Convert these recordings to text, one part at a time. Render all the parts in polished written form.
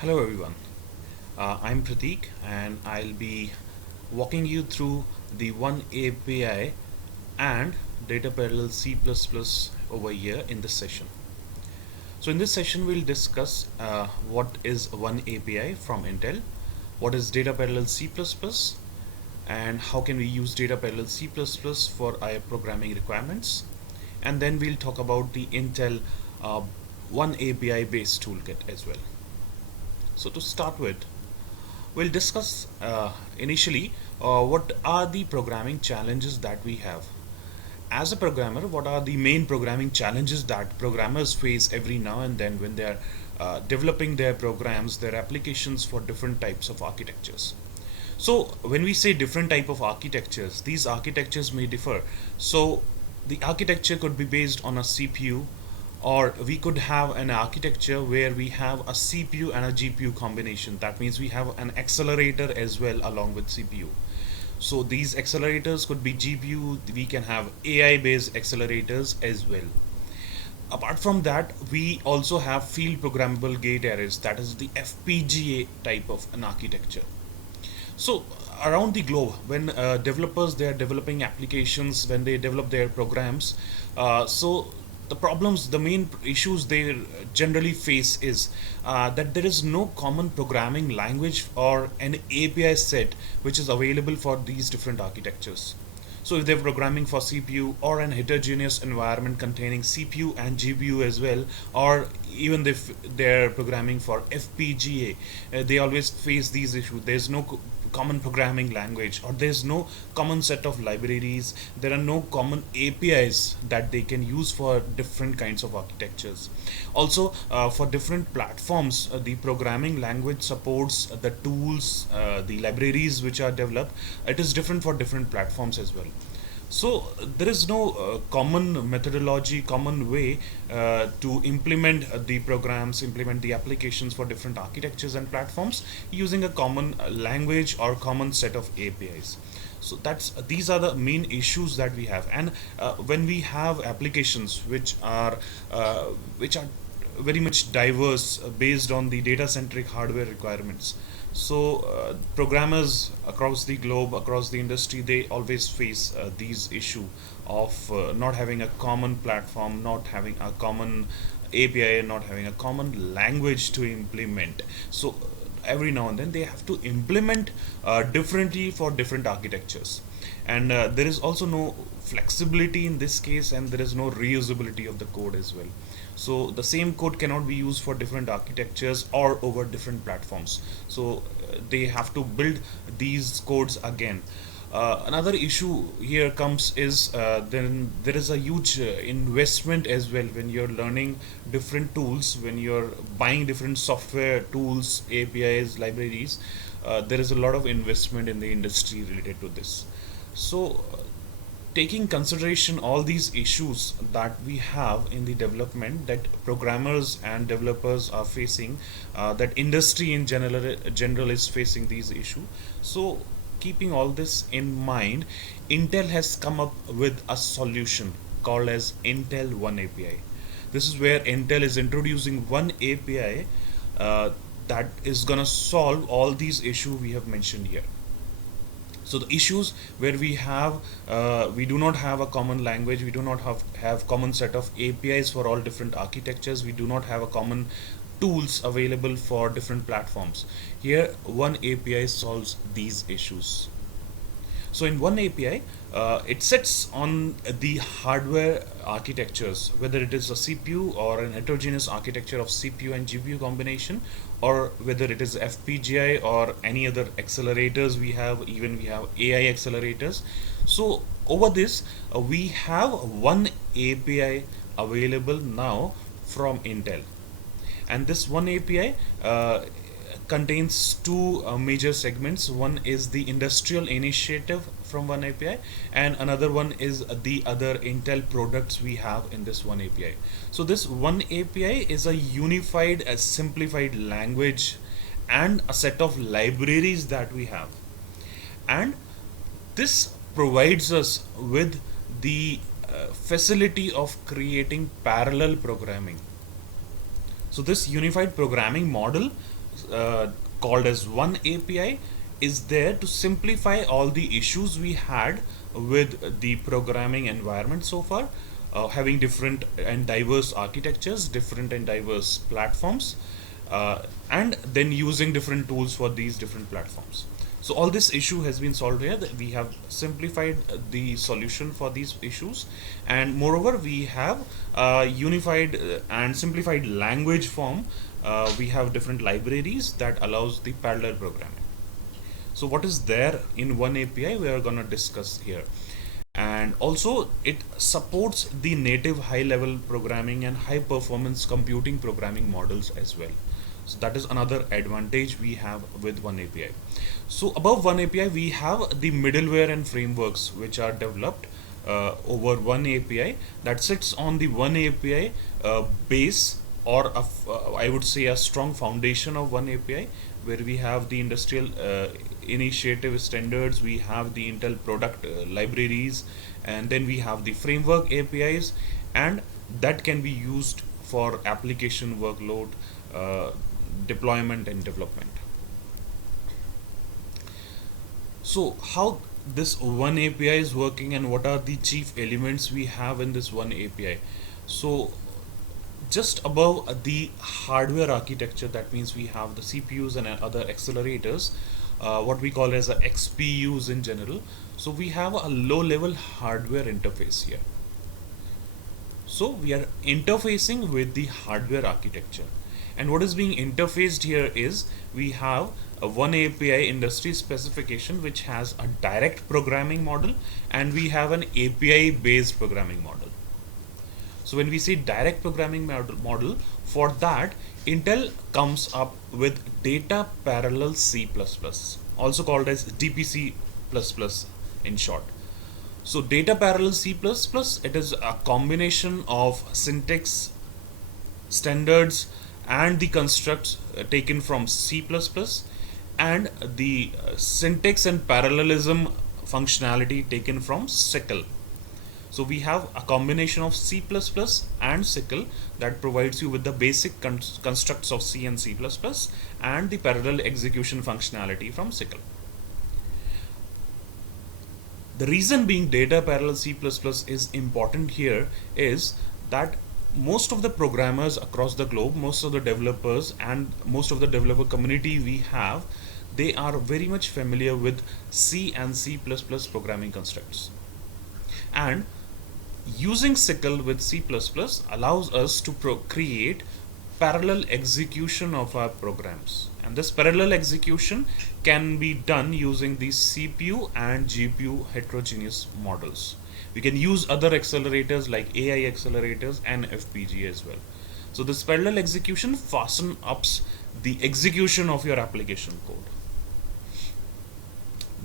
Hello everyone, I'm Prateek and I'll be walking you through the one API and data parallel C++ over here in this session. So in this session we'll discuss what is one API from Intel, what is data parallel C++, and how can we use data parallel C++ for our programming requirements, and then we'll talk about the Intel uh, one API based toolkit as well. So to start with, we'll discuss initially what are the programming challenges that we have. As a programmer, what are the main programming challenges that programmers face every now and then when they are developing their programs, their applications for different types of architectures? So when we say different type of architectures, these architectures may differ. So the architecture could be based on a CPU, or we could have an architecture where we have a CPU and a GPU combination. That means we have an accelerator as well along with CPU. So these accelerators could be GPU, we can have AI based accelerators as well. Apart from that, we also have field programmable gate arrays, that is the FPGA type of an architecture. So around the globe, when developers they are developing applications, when they develop their programs, so the problems, the main issues they generally face is that there is no common programming language or an API set which is available for these different architectures. So if they're programming for CPU or an heterogeneous environment containing CPU and GPU as well, or even if they're programming for FPGA, they always face these issues. There's no common programming language, or there's no common set of libraries. There are no common APIs that they can use for different kinds of architectures. Also, for different platforms, the programming language supports the tools, the libraries which are developed. It is different for different platforms as well. So there is no common methodology, common way to implement the programs, implement the applications for different architectures and platforms using a common language or common set of APIs. So that's these are the main issues that we have. And when we have applications which are very much diverse based on the data centric hardware requirements. So programmers across the globe, across the industry, they always face these issue of not having a common platform, not having a common API, not having a common language to implement. So every now and then they have to implement differently for different architectures, and there is also no flexibility in this case, and there is no reusability of the code as well. So the same code cannot be used for different architectures or over different platforms. So they have to build these codes again. Another issue here comes is then there is a huge investment as well when you're learning different tools, when you're buying different software tools, APIs, libraries. There is a lot of investment in the industry related to this. So taking consideration all these issues that we have in the development, that programmers and developers are facing, that industry in general is facing these issues. So keeping all this in mind, Intel has come up with a solution called as Intel one API. This is where Intel is introducing one API that is gonna solve all these issues we have mentioned here. So the issues where we do not have a common language, we do not have common set of APIs for all different architectures, we do not have a common tools available for different platforms. Here one API solves these issues. So in one API, it sits on the hardware architectures, whether it is a CPU or an heterogeneous architecture of CPU and GPU combination, or whether it is FPGA or any other accelerators we have, even we have AI accelerators. So over this, we have one API available now from Intel, and this one API contains two major segments. One is the industrial initiative from one API, and another one is the other Intel products we have in this one API. So this one API is a unified, a simplified language and a set of libraries that we have, and this provides us with the facility of creating parallel programming. So this unified programming model called as oneAPI is there to simplify all the issues we had with the programming environment so far, having different and diverse architectures, different and diverse platforms, and then using different tools for these different platforms. So all this issue has been solved here. We have simplified the solution for these issues, and moreover we have unified and simplified language form. We have different libraries that allows the parallel programming. So what is there in oneAPI we are going to discuss here. And also it supports the native high level programming and high performance computing programming models as well. So that is another advantage we have with oneAPI. So above oneAPI we have the middleware and frameworks which are developed over oneAPI, that sits on the oneAPI base, or I would say a strong foundation of oneAPI, where we have the industrial initiative standards, we have the Intel product libraries, and then we have the framework APIs, and that can be used for application workload deployment and development. So how this oneAPI is working and what are the chief elements we have in this oneAPI. So just above the hardware architecture, that means we have the CPUs and other accelerators, what we call as a XPUs in general. So we have a low level hardware interface here. So we are interfacing with the hardware architecture, and what is being interfaced here is we have a oneAPI industry specification which has a direct programming model, and we have an API based programming model. So when we say direct programming model, for that Intel comes up with data parallel C++, also called as DPC++ in short. So data parallel C++, it is a combination of syntax standards and the constructs taken from C++, and the syntax and parallelism functionality taken from SYCL. So we have a combination of C++ and SYCL that provides you with the basic constructs of C and C++ and the parallel execution functionality from SYCL. The reason being data parallel C++ is important here is that most of the programmers across the globe, most of the developers and most of the developer community we have, they are very much familiar with C and C++ programming constructs. And using SYCL with C++ allows us to create parallel execution of our programs, and this parallel execution can be done using the CPU and GPU heterogeneous models. We can use other accelerators like AI accelerators and FPGA as well. So this parallel execution fasten ups the execution of your application code.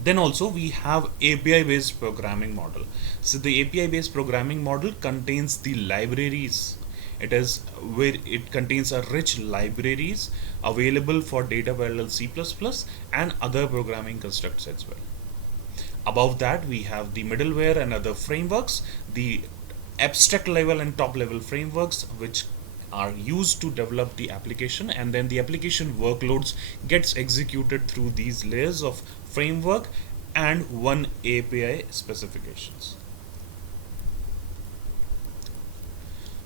Then also we have API based programming model. So the API based programming model contains the libraries. It is where it contains a rich libraries available for data parallel C++ and other programming constructs as well. Above that we have the middleware and other frameworks, the abstract level and top level frameworks which are used to develop the application, and then the application workloads gets executed through these layers of framework and oneAPI specifications.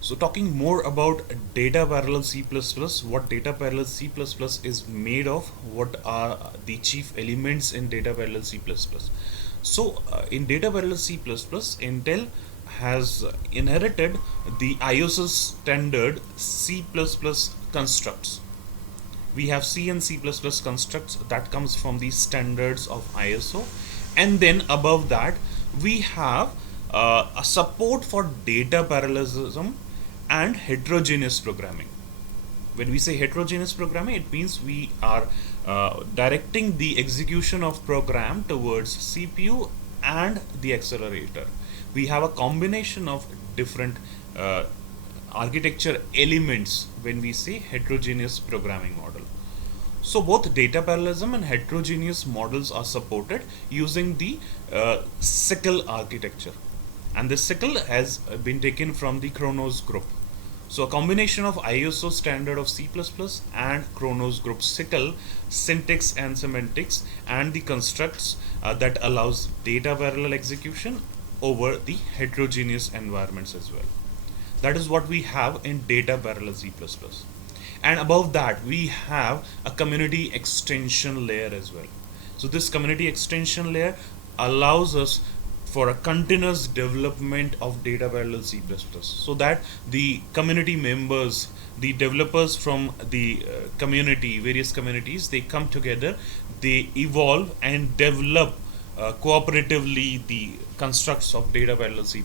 So talking more about data parallel C++, what data parallel C++ is made of, what are the chief elements in data parallel C++. So in data parallel C++, Intel has inherited the ISO standard C++ constructs. We have C and C++ constructs that comes from the standards of ISO, and then above that we have a support for data parallelism and heterogeneous programming. When we say heterogeneous programming, it means we are directing the execution of program towards CPU and the accelerator. We have a combination of different architecture elements when we say heterogeneous programming model. So both data parallelism and heterogeneous models are supported using the SYCL architecture, and the SYCL has been taken from the Chronos group. So a combination of ISO standard of C++ and Chronos group SYCL, syntax and semantics, and the constructs that allows data parallel execution over the heterogeneous environments as well. That is what we have in data parallel C++. And above that, we have a community extension layer as well. So this community extension layer allows us for a continuous development of data parallel C++, so that the community members, the developers from the community, various communities, they come together, they evolve and develop cooperatively the constructs of data parallel C++.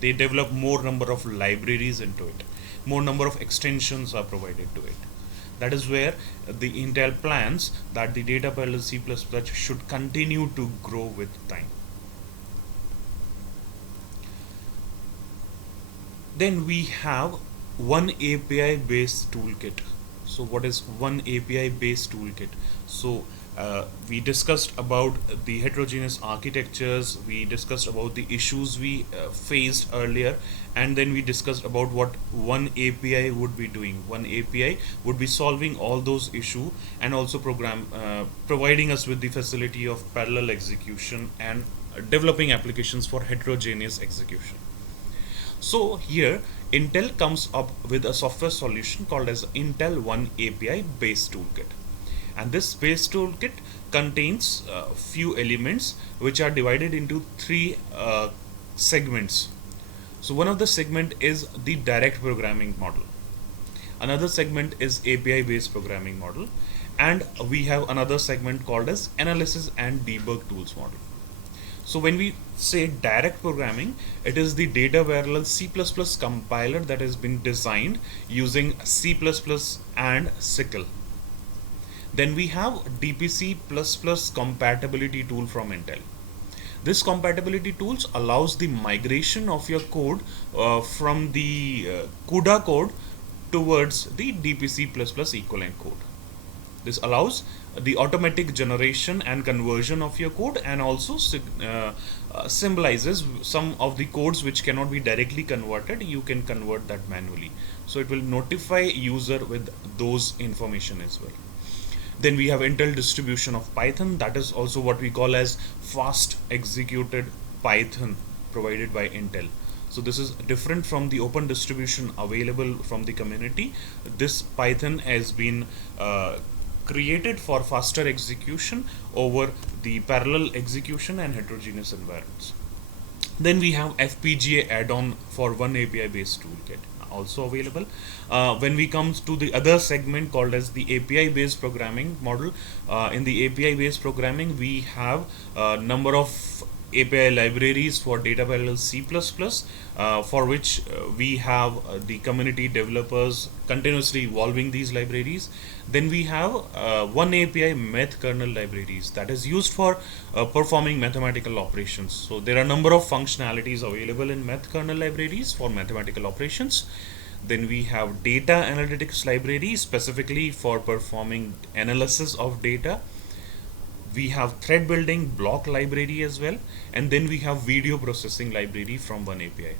They develop more number of libraries into it, more number of extensions are provided to it. That is where the Intel plans that the data parallel C++ should continue to grow with time. Then we have oneAPI based toolkit. So what is oneAPI based toolkit? So we discussed about the heterogeneous architectures, we discussed about the issues we faced earlier, and then we discussed about what oneAPI would be doing. oneAPI would be solving all those issues and also providing us with the facility of parallel execution and developing applications for heterogeneous execution. So here Intel comes up with a software solution called as Intel oneAPI based toolkit. And this base toolkit contains few elements which are divided into three segments. So one of the segment is the direct programming model, another segment is API based programming model, and we have another segment called as analysis and debug tools model. So when we say direct programming, it is the data parallel C++ compiler that has been designed using C++ and SYCL. Then we have DPC++ compatibility tool from Intel. This compatibility tools allows the migration of your code from the CUDA code towards the DPC++ equivalent code. This allows the automatic generation and conversion of your code, and also symbolizes some of the codes which cannot be directly converted. You can convert that manually. So it will notify user with those information as well. Then we have Intel distribution of Python, that is also what we call as fast executed Python provided by Intel. So this is different from the open distribution available from the community. This Python has been created for faster execution over the parallel execution and heterogeneous environments. Then we have FPGA add-on for oneAPI based toolkit also available. When we come to the other segment called as the API based programming model, in the API based programming we have a number of API libraries for data parallel C++, for which we have the community developers continuously evolving these libraries. Then we have oneAPI math kernel libraries that is used for performing mathematical operations. So there are a number of functionalities available in math kernel libraries for mathematical operations. Then we have data analytics library specifically for performing analysis of data. We have thread building block library as well, and then we have video processing library from oneAPI.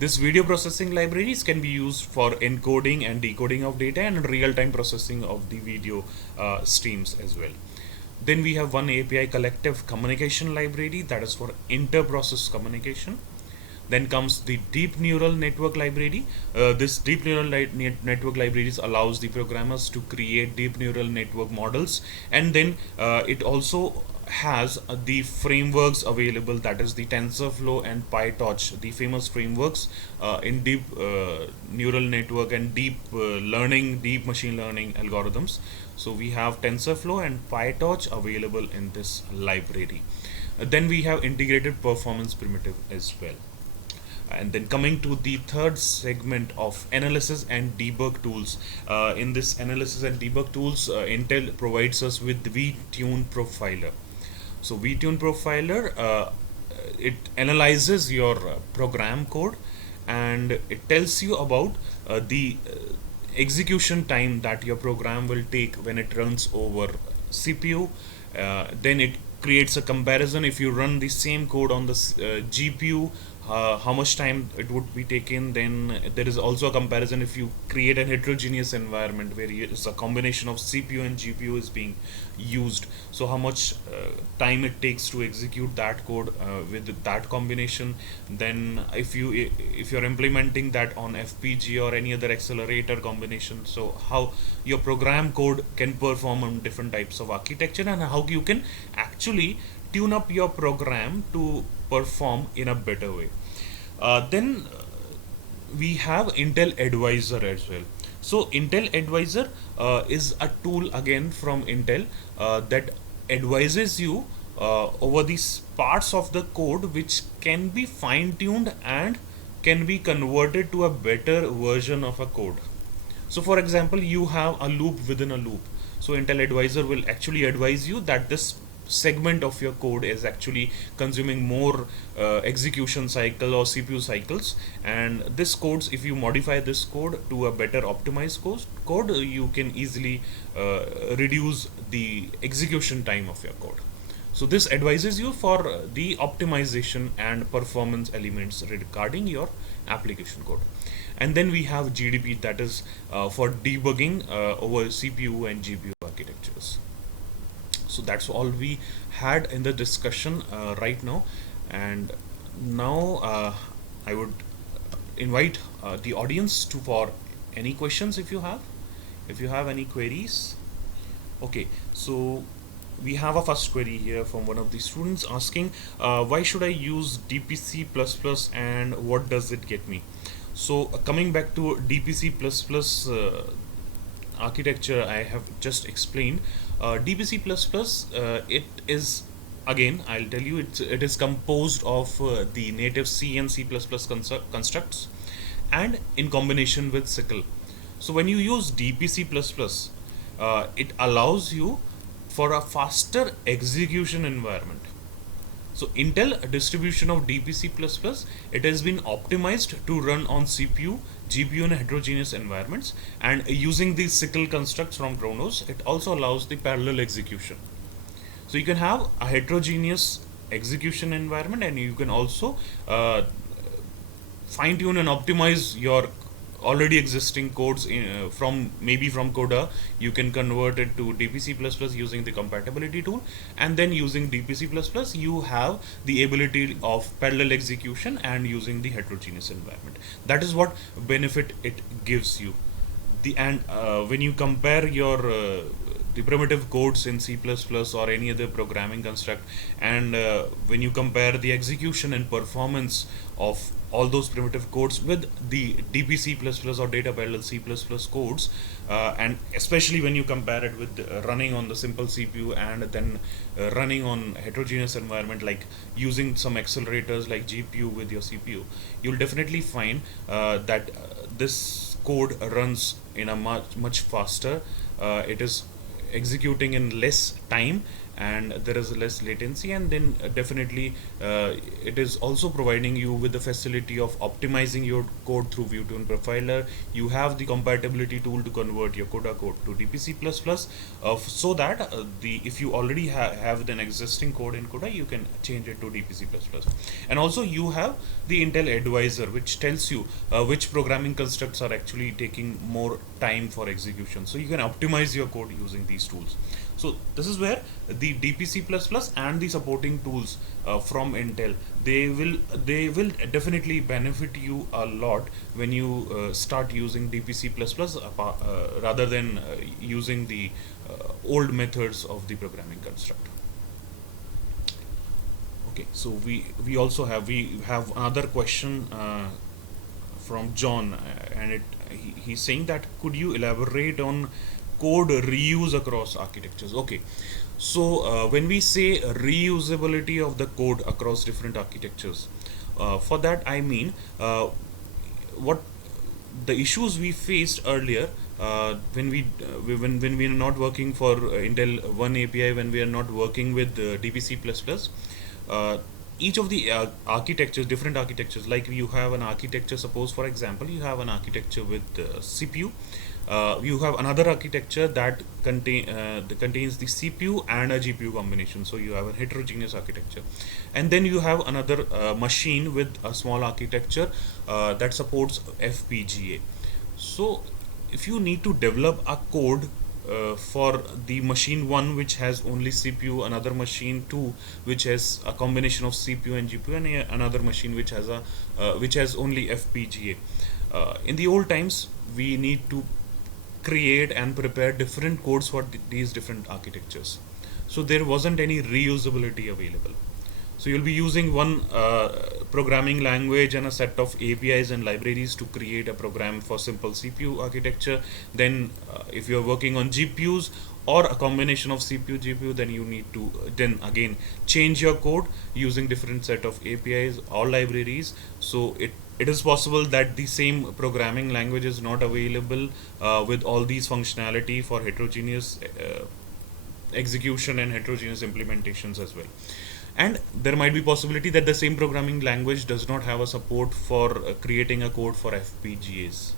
This video processing libraries can be used for encoding and decoding of data and real-time processing of the video streams as well. Then we have oneAPI collective communication library that is for inter-process communication. Then comes the deep neural network library. This deep neural network libraries allows the programmers to create deep neural network models, and then it also has the frameworks available, that is the TensorFlow and PyTorch, the famous frameworks in deep neural network and deep learning, deep machine learning algorithms. So we have TensorFlow and PyTorch available in this library. Then we have integrated performance primitive as well. And then coming to the third segment of analysis and debug tools. In this analysis and debug tools, Intel provides us with vTune Profiler. So vTune Profiler, it analyzes your program code, and it tells you about the execution time that your program will take when it runs over CPU. Then it creates a comparison if you run the same code on the GPU, how much time it would be taken. Then there is also a comparison if you create a heterogeneous environment where it's a combination of CPU and GPU is being used, so how much time it takes to execute that code with that combination. Then if you're implementing that on FPGA or any other accelerator combination, so how your program code can perform on different types of architecture, and how you can actually tune up your program to perform in a better way. Then we have Intel Advisor as well. So Intel Advisor is a tool again from Intel that advises you over these parts of the code which can be fine-tuned and can be converted to a better version of a code. So for example, you have a loop within a loop. So Intel Advisor will actually advise you that this segment of your code is actually consuming more execution cycle or CPU cycles, and this codes, if you modify this code to a better optimized code, you can easily reduce the execution time of your code. So this advises you for the optimization and performance elements regarding your application code. And then we have GDP, that is for debugging over CPU and GPU architectures. So that's all we had in the discussion right now. And now I would invite the audience to for any questions if you have any queries. Okay, so we have a first query here from one of the students asking why should I use DPC++ and what does it get me? So coming back to DPC++ architecture, I have just explained. DPC++, it is, again I'll tell you, it is composed of the native C and C++ constructs, and in combination with SYCL. So when you use DPC++, it allows you for a faster execution environment. So Intel distribution of DPC++, it has been optimized to run on CPU, GPU and heterogeneous environments, and using these SYCL constructs from Kronos, it also allows the parallel execution. So you can have a heterogeneous execution environment, and you can also fine tune and optimize your already existing codes from Coda. You can convert it to DPC++ using the compatibility tool, and then using DPC++ you have the ability of parallel execution and using the heterogeneous environment. That is what benefit it gives you. When you compare your the primitive codes in C++ or any other programming construct, and when you compare the execution and performance of all those primitive codes with the DPC++ or data parallel C++ codes, and especially when you compare it with running on the simple CPU and then running on heterogeneous environment, like using some accelerators like GPU with your CPU, you'll definitely find that this code runs in a much faster. It is executing in less time, and there is less latency, and then definitely it is also providing you with the facility of optimizing your code through ViewTune Profiler. You have the compatibility tool to convert your Coda code to DPC++, so that if you already have an existing code in Coda, you can change it to DPC++. And also you have the Intel Advisor, which tells you which programming constructs are actually taking more time for execution, so you can optimize your code using these tools. So this is where the DPC++ and the supporting tools from Intel, they will definitely benefit you a lot when you start using DPC++ rather than using the old methods of the programming construct. Okay, so we also have another question from John, and he's saying that could you elaborate on code reuse across architectures? Okay, so when we say reusability of the code across different architectures, for that I mean what the issues we faced earlier when we are not working for Intel oneAPI, when we are not working with DPC++. Each of the architectures, different architectures, like you have an architecture, suppose for example you have an architecture with CPU, you have another architecture that contains the CPU and a GPU combination. So you have a heterogeneous architecture, and then you have another machine with a small architecture that supports FPGA. So if you need to develop a code for the machine 1 which has only CPU, another machine 2 which has a combination of CPU and GPU, and another machine which has only FPGA. In the old times, we need to create and prepare different codes for these different architectures. So there wasn't any reusability available. So you'll be using one programming language and a set of APIs and libraries to create a program for simple CPU architecture. Then if you're working on GPUs or a combination of CPU GPU, then you need to then again change your code using different set of APIs or libraries. So it is possible that the same programming language is not available with all these functionality for heterogeneous execution and heterogeneous implementations as well. And there might be possibility that the same programming language does not have a support for creating a code for FPGAs.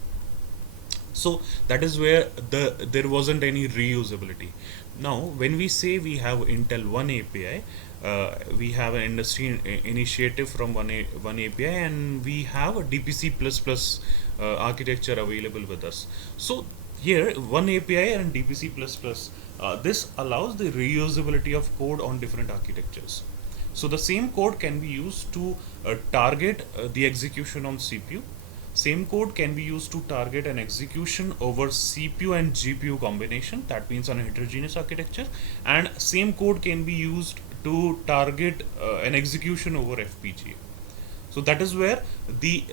So that is where there wasn't any reusability. Now when we say we have Intel oneAPI, we have an industry initiative from oneAPI, and we have a DPC++ architecture available with us. So here oneAPI and DPC++, this allows the reusability of code on different architectures. So the same code can be used to target the execution on CPU. Same code can be used to target an execution over CPU and GPU combination, that means on a heterogeneous architecture, and same code can be used to target an execution over FPGA. So that is where the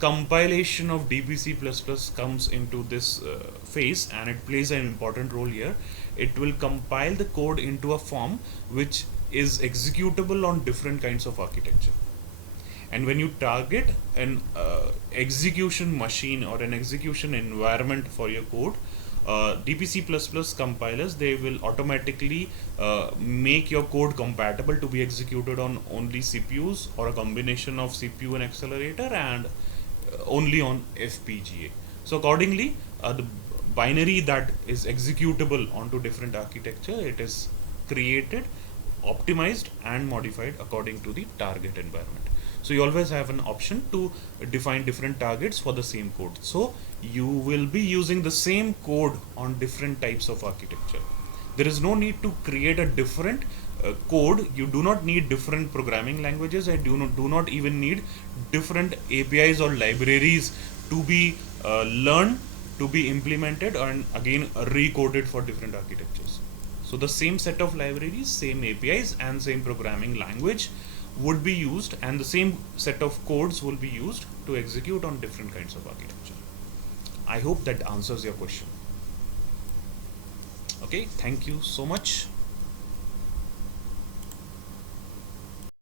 compilation of DPC++ comes into this phase, and it plays an important role here. It will compile the code into a form which is executable on different kinds of architecture. And when you target an execution machine or an execution environment for your code, DPC++ compilers, they will automatically make your code compatible to be executed on only CPUs or a combination of CPU and accelerator, and only on FPGA. So accordingly, the binary that is executable onto different architecture, it is created, optimized and modified according to the target environment. So you always have an option to define different targets for the same code. So you will be using the same code on different types of architecture. There is no need to create a different code. You do not need different programming languages, and do not even need different APIs or libraries to be learned, to be implemented, and again recoded for different architectures. So the same set of libraries, same APIs and same programming language would be used, and the same set of codes will be used to execute on different kinds of architecture. I hope that answers your question. Okay, thank you so much.